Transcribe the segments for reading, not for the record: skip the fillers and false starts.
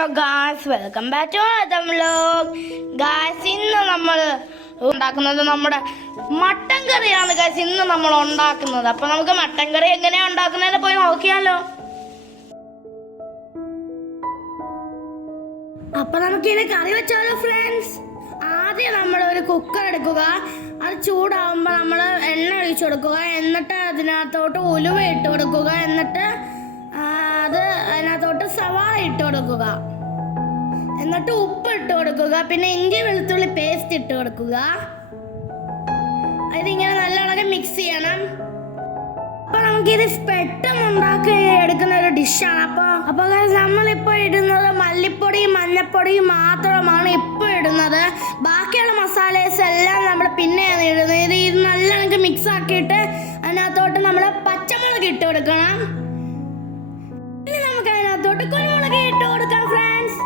Hello guys, welcome back to vlog. Guys, ഇന്ന് നമ്മൾ ഉണ്ടാക്കുന്നത് നമ്മുടെ മട്ടൻ കറിയാണ്. ഗായ്സ്, ഇന്ന് നമ്മൾ ഉണ്ടാക്കുന്നത്. അപ്പൊ നമുക്ക് മട്ടൻ കറി എങ്ങനെയാ ഉണ്ടാക്കുന്നതെന്ന് പോയി നോക്കിയാലോ. അപ്പൊ നമുക്കിത് കറി വെച്ചാലോ ഫ്രണ്ട്സ്. ആദ്യം നമ്മൾ ഒരു കുക്കർ എടുക്കുക. അത് ചൂടാവുമ്പോൾ നമ്മൾ എണ്ണ ഒഴിച്ചു കൊടുക്കുക. എന്നിട്ട് അതിനകത്തോട്ട് ഉലുവ ഇട്ട് കൊടുക്കുക. എന്നിട്ട് അതിനകത്തോട്ട് സവാള ഇട്ട് കൊടുക്കുക. എന്നിട്ട് ഉപ്പ് ഇട്ട് കൊടുക്കുക. പിന്നെ ഇഞ്ചി വെളുത്തുള്ളി പേസ്റ്റ് ഇട്ട് കൊടുക്കുക. ഇതിങ്ങനെ നല്ലോണം മിക്സ് ചെയ്യണം. അപ്പൊ നമുക്കിത് പെട്ടെന്ന് ഉണ്ടാക്കി എടുക്കുന്ന ഒരു ഡിഷാണ്. അപ്പൊ നമ്മളിപ്പോ ഇടുന്നത് മല്ലിപ്പൊടിയും മഞ്ഞപ്പൊടിയും മാത്രമാണ് ഇപ്പൊ ഇടുന്നത്. ബാക്കിയുള്ള മസാലേസ് എല്ലാം നമ്മൾ പിന്നെയാണ് ഇടുന്നത്. ഇത് നല്ലോണം മിക്സ് ആക്കിയിട്ട് അതിനകത്തോട്ട് നമ്മൾ പച്ചമുളക് ഇട്ട് കൊടുക്കണം. കുരുമുളക് ഇട്ട് കൊടുക്കാം ഫ്രണ്ട്സ്.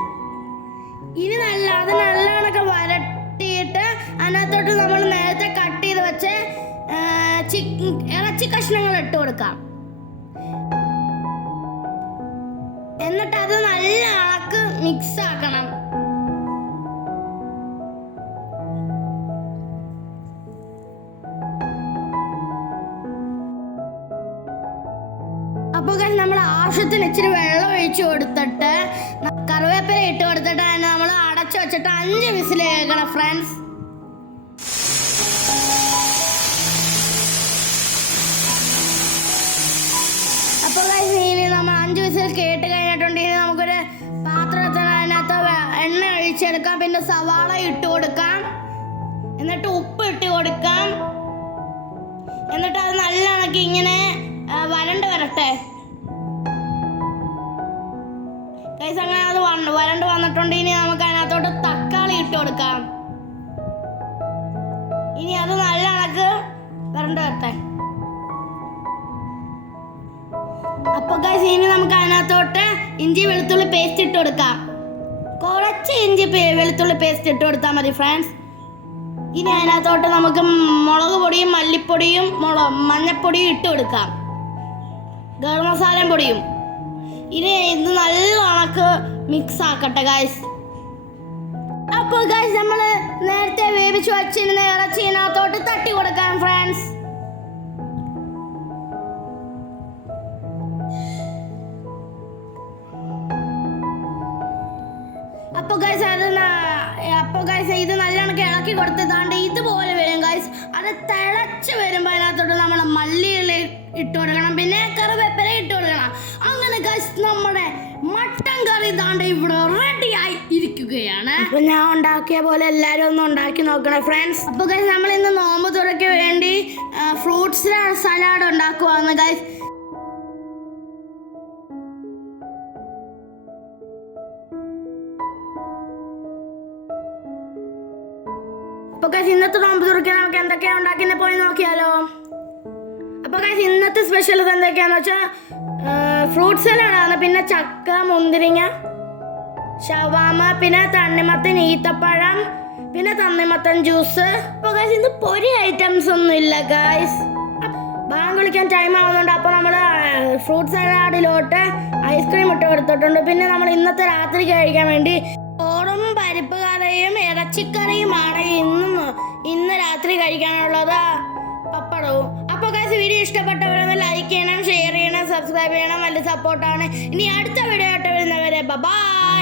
ഇനി നല്ലോണം വരട്ടിയിട്ട് അതിനകത്തോട്ട് നമ്മൾ നേരത്തെ കട്ട് ചെയ്ത് വെച്ച് ഇറച്ചി കഷ്ണങ്ങൾ ഇട്ട് കൊടുക്കാം. എന്നിട്ട് അത് നല്ല അളക്ക് മിക്സ് ആക്കണം. അപ്പോൾ നമ്മൾ ആവശ്യത്തിന് ഇച്ചിരി വെള്ളം ഒഴിച്ചു കൊടുത്തിട്ട് കറിവേപ്പില ഇട്ട് കൊടുത്തിട്ട് അതിനെ നമ്മൾ അടച്ചു വെച്ചിട്ട് 5 വിസിൽ കേൾക്കണം ഫ്രണ്ട്സ്. അപ്പോൾ ഇനി നമ്മൾ 5 വിസിൽ കേട്ട് കഴിഞ്ഞിട്ടുണ്ടെങ്കിൽ നമുക്കൊരു പാത്രത്തിന് അതിനകത്ത് എണ്ണ ഒഴിച്ചെടുക്കാം. പിന്നെ സവാള ഇട്ട് കൊടുക്കാം. എന്നിട്ട് ഉപ്പ് ഇട്ട് കൊടുക്കാം. എന്നിട്ട് അത് നല്ല ഇണക്കി ഇങ്ങനെ വരണ്ട് വരട്ടെ. അങ്ങനെ അത് വരണ്ട് വന്നിട്ടുണ്ട്. ഇനി നമുക്ക് അതിനകത്തോട്ട് തക്കാളി ഇട്ട് കൊടുക്കാം. ഇനി അത് നല്ല ഇണക്ക് വരണ്ട് വരട്ടെ. അപ്പൊ ഇനി നമുക്ക് അതിനകത്തോട്ട് ഇഞ്ചി വെളുത്തുള്ളി പേസ്റ്റ് ഇട്ട് കൊടുക്കാം. കുറച്ച് ഇഞ്ചി വെളുത്തുള്ളി പേസ്റ്റ് ഇട്ട് കൊടുത്താൽ മതി ഫ്രണ്ട്സ്. ഇനി അതിനകത്തോട്ട് നമുക്ക് മുളക് പൊടിയും മല്ലിപ്പൊടിയും മഞ്ഞപ്പൊടിയും ഇട്ട് കൊടുക്കാം. ഗരം മസാല പൊടിയും. ഇനി ഇത് നല്ല കണക്ക് മിക്സ് ആക്കട്ടെ ഗായ്സ്. അപ്പോൾ ഗായ്സ്, നമ്മൾ നേരത്തെ വേവിച്ച് വച്ചിരുന്ന ഇറച്ചിനകത്തോട്ട് തട്ടി കൊടുക്കാം ഫ്രണ്ട്സ്. അപ്പോൾ ഗായ്സ് ഇത് നല്ലോണം ഇളക്കി കൊടുത്തതാണ്ട് ഇതുപോലെ വരും ഗായ്സ്. അത് തിളച്ച് വരുമ്പോൾ അതിനകത്തോട്ട് നമ്മൾ മല്ലിയില ഇട്ട് കൊടുക്കണം. പിന്നെ കറിവേപ്പില ഇട്ട് കൊടുക്കണം. അങ്ങനെ ഗായ്സ്, നമ്മുടെ മട്ടൻ കറി ഇതാണ്ട് ഇവിടെ റെഡിയായി ഇരിക്കുകയാണ്. അപ്പൊ ഞാൻ ഉണ്ടാക്കിയ പോലെ എല്ലാവരും ഒന്ന് ഉണ്ടാക്കി നോക്കണം ഫ്രണ്ട്സ്. അപ്പൊ ഗായ്സ്, നമ്മൾ ഇന്ന് നോമ്പ് തുറയ്ക്ക് വേണ്ടി ഫ്രൂട്ട്സ് സലാഡ് ഉണ്ടാക്കുവാണ് ഗായ്സ്. അപ്പൊ ഗായ്സ്, ഇന്നത്തെ നോമ്പ് തുറക്കാൻ നമുക്ക് എന്തൊക്കെയാ ഉണ്ടാക്കിയെന്ന് പോയി നോക്കിയാലോ. അപ്പൊ ഗായ്സ്, ഇന്നത്തെ സ്പെഷ്യൽസ് എന്തൊക്കെയാന്ന് വെച്ചാൽ ഫ്രൂട്ട് സലാഡാണ്. പിന്നെ ചക്ക, മുന്തിരിങ്ങ, ഷവാമ, പിന്നെ തണ്ണിമത്തൻ, ഈത്തപ്പഴം, പിന്നെ തണ്ണിമത്തൻ ജ്യൂസ്. അപ്പൊ ഗായ്സ്, ഇന്ന് പൊരി ഐറ്റംസ് ഒന്നും ഇല്ല ഗായ്സ്. ബാങ്ക് വിളിക്കാൻ ടൈം ആവുന്നുണ്ട്. അപ്പൊ നമ്മൾ ഫ്രൂട്ട് സലാഡിലോട്ട് ഐസ്ക്രീം ഇട്ട് കൊടുത്തിട്ടുണ്ട്. പിന്നെ നമ്മൾ ഇന്നത്തെ രാത്രി കഴിക്കാൻ വേണ്ടി ചോറും പരിപ്പ് കറിയും ഇറച്ചിക്കറിയുമാണ് ഇന്ന് രാത്രി കഴിക്കാനുള്ളത്. പപ്പടവും. അപ്പോൾ ഗായ്സ്, വീഡിയോ ഇഷ്ടപ്പെട്ടവരൊന്ന് ലൈക്ക് ചെയ്യണം, ഷെയർ ചെയ്യണം, സബ്സ്ക്രൈബ് ചെയ്യണം. വലിയ സപ്പോർട്ടാണ്. ഇനി അടുത്ത വീഡിയോ ആയിട്ട് വരുന്നവരെ ബൈ.